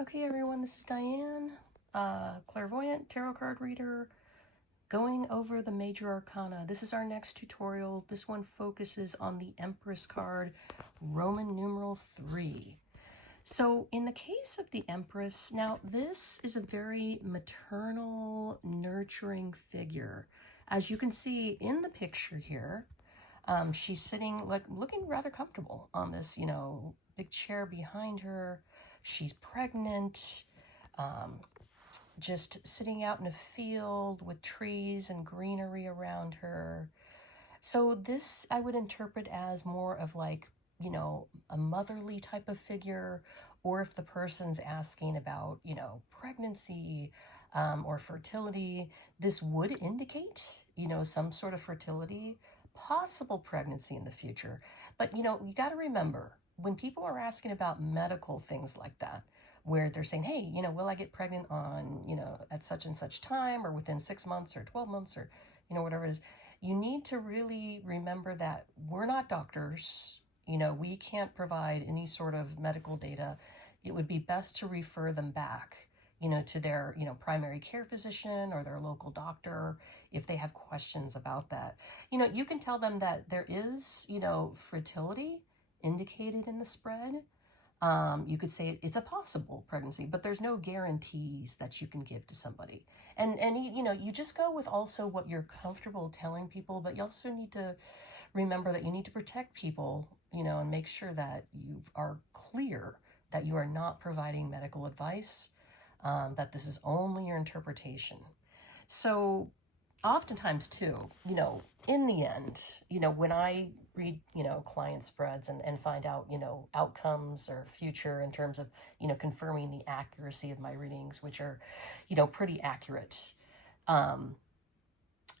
Okay, everyone, this is Diane, clairvoyant, tarot card reader, going over the Major Arcana. This is our next tutorial. This one focuses on the Empress card, Roman numeral 3. So in the case of the Empress, now this is a very maternal, nurturing figure. As you can see in the picture here, she's sitting, like, looking rather comfortable on this, big chair behind her. She's pregnant, just sitting out in a field with trees and greenery around her. So this I would interpret as more of like, a motherly type of figure, or if the person's asking about, pregnancy or fertility, this would indicate, some sort of fertility, possible pregnancy in the future. But, you got to remember, when people are asking about medical things like that, where they're saying, hey, will I get pregnant on, at such and such time, or within 6 months or 12 months, or, whatever it is, you need to really remember that we're not doctors. We can't provide any sort of medical data. It would be best to refer them back, to their, primary care physician or their local doctor if they have questions about that. You can tell them that there is, fertility indicated in the spread. You could say it's a possible pregnancy, but there's no guarantees that you can give to somebody. And you just go with also what you're comfortable telling people, but you also need to remember that you need to protect people, and make sure that you are clear that you are not providing medical advice, that this is only your interpretation. So oftentimes too, in the end, when I read, client spreads and find out, outcomes or future in terms of, confirming the accuracy of my readings, which are, pretty accurate.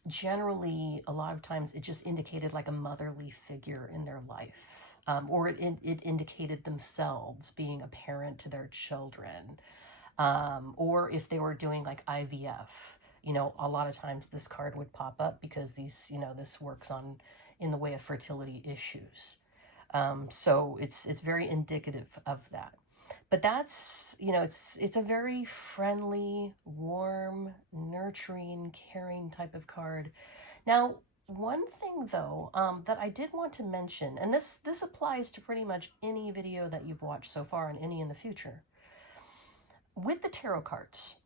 Generally, a lot of times it just indicated like a motherly figure in their life, or it indicated themselves being a parent to their children, or if they were doing like IVF. A lot of times this card would pop up because these, this works on in the way of fertility issues. So it's very indicative of that. But that's, it's a very friendly, warm, nurturing, caring type of card. Now, one thing though, that I did want to mention, and this applies to pretty much any video that you've watched so far and any in the future. With the tarot cards,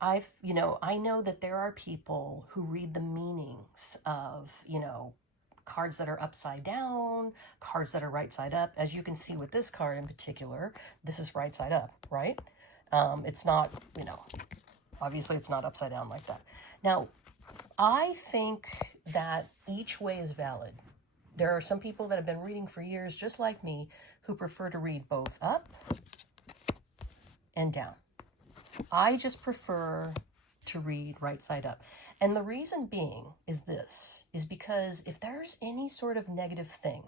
I know that there are people who read the meanings of, cards that are upside down, cards that are right side up. As you can see with this card in particular, this is right side up, right? It's not, obviously it's not upside down like that. Now, I think that each way is valid. There are some people that have been reading for years, just like me, who prefer to read both up and down. I just prefer to read right side up. And the reason being is because if there's any sort of negative thing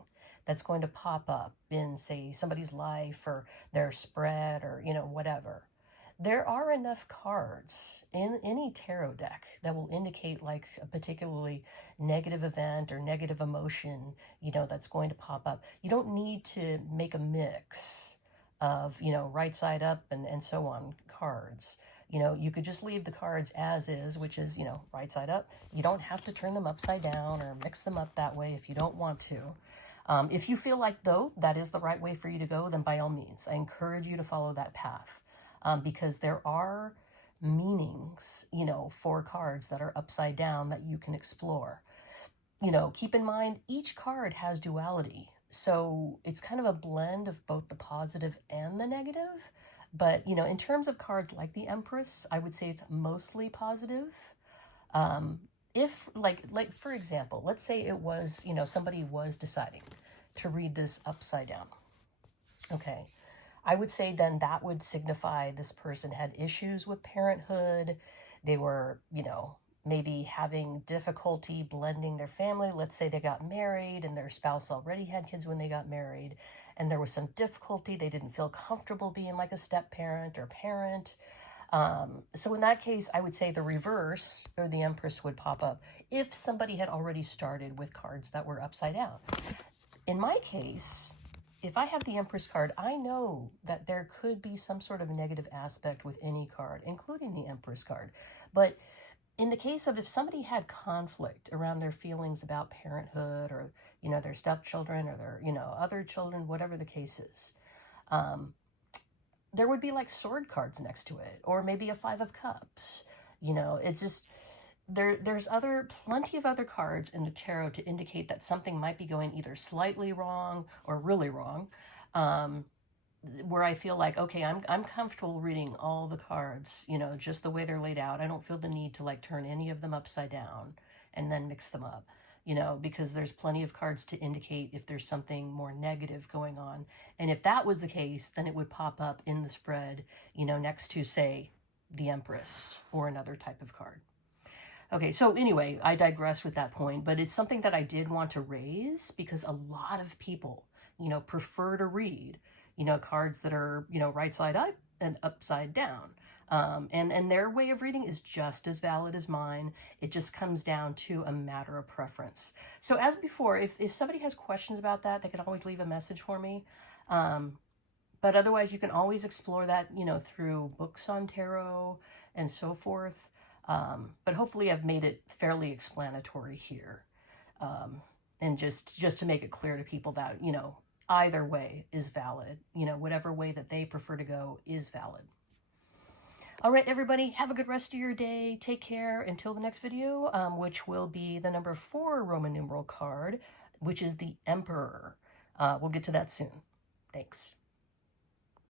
that's going to pop up in, say, somebody's life or their spread or, whatever, there are enough cards in any tarot deck that will indicate like a particularly negative event or negative emotion, that's going to pop up. You don't need to make a mix of, right side up and so on cards. You could just leave the cards as is, which is, right side up. You don't have to turn them upside down or mix them up that way if you don't want to. If you feel like, though, that is the right way for you to go, then by all means, I encourage you to follow that path, because there are meanings, for cards that are upside down that you can explore. Keep in mind, each card has duality. So it's kind of a blend of both the positive and the negative. But, in terms of cards like the Empress, I would say it's mostly positive. If, like for example, let's say it was, somebody was deciding to read this upside down. Okay. I would say then that would signify this person had issues with parenthood. They were, maybe having difficulty blending their family. Let's say they got married and their spouse already had kids when they got married, and there was some difficulty. They didn't feel comfortable being like a step parent or parent. So in that case, I would say the reverse, or the Empress, would pop up if somebody had already started with cards that were upside down. In my case, if I have the Empress card, I know that there could be some sort of negative aspect with any card, including the Empress card. But in the case of if somebody had conflict around their feelings about parenthood or, you know, their stepchildren or their, you know, other children, whatever the case is, there would be like sword cards next to it, or maybe a 5 of Cups. You know, it's just, there's plenty of other cards in the tarot to indicate that something might be going either slightly wrong or really wrong, where I feel like, okay, I'm comfortable reading all the cards, you know, just the way they're laid out. I don't feel the need to like turn any of them upside down and then mix them up, you know, because there's plenty of cards to indicate if there's something more negative going on. And if that was the case, then it would pop up in the spread, you know, next to, say, the Empress or another type of card. Okay, so anyway, I digress with that point, but it's something that I did want to raise because a lot of people, you know, prefer to read, you know, cards that are, you know, right side up and upside down. And their way of reading is just as valid as mine. It just comes down to a matter of preference. So as before, if somebody has questions about that, they can always leave a message for me. But otherwise, you can always explore that, you know, through books on tarot and so forth. But hopefully I've made it fairly explanatory here. And just to make it clear to people that, you know, either way is valid. You know, whatever way that they prefer to go is valid. All right, everybody, have a good rest of your day. Take care until the next video, which will be the number 4 Roman numeral card, which is the Emperor. We'll get to that soon. Thanks.